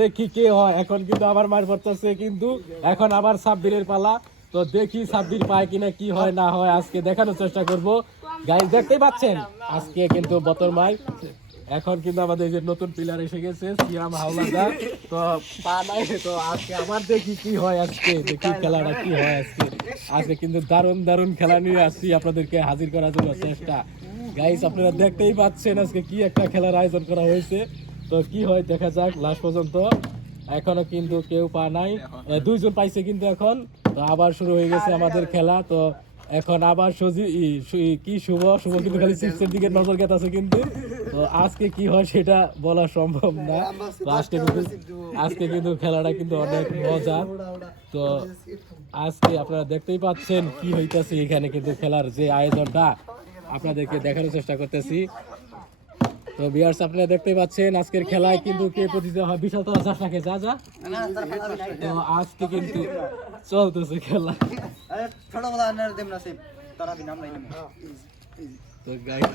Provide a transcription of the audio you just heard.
দেখি কে হয়। এখন কিন্তু আবার মার পড়তেছে, কিন্তু এখন আবার সাব্বিরের পালা। তো দেখি সাব্বির পায় কিনা, কি হয় না হয় আজকে দেখানোর চেষ্টা করব। গাইস দেখতেই পাচ্ছেন আজকে কিন্তু বতর মাই। এখন কিন্তু আমাদের যে নতুন প্লেয়ার এসে গেছে সিয়াম হাওলাদার, তো পা নাই। তো আজকে আবার দেখি কি হয়, আজকে দেখি খেলাটা কি হয় আজকে। আজকে কিন্তু দারুণ দারুণ খেলা নিয়ে আসছি আপনাদেরকে হাজির করার জন্য চেষ্টা। গাইস আপনারা দেখতেই পাচ্ছেন আজকে কি একটা খেলার আয়োজন করা হয়েছে। তো কি হয় দেখা যাক লাস্ট পর্যন্ত। এখনো কিন্তু কেউ পা নাই, দুইজন পাইছে কিন্তু এখন। তো আবার শুরু হয়ে গেছে আমাদের খেলা। তো এখন আবার কি শুভ কিন্তু খালি চিপসের দিকে নজর গেছে কিন্তু। তো আজকে কি হয় সেটা বলা সম্ভব না। তো আজকে কিন্তু খেলাটা কিন্তু অনেক মজা। তো আজকে আপনারা দেখতেই পাচ্ছেন কি হইতাছে এখানে, কিন্তু খেলার যে আয়োজনটা আপনাদেরকে দেখানোর চেষ্টা করতেছি। তো ভিউয়ার্স আপনারা দেখতেই পাচ্ছেন আজকের খেলায় কিন্তু কে প্রতিযোগিতা হয়। বিশাল তো যাস নাকি যা যা। তো আজকে কিন্তু চলতেছে খেলা। তো গাইস